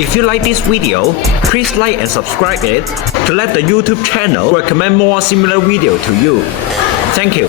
If you like this video, please like and subscribe it to let the YouTube channel recommend more similar video to you. Thank you.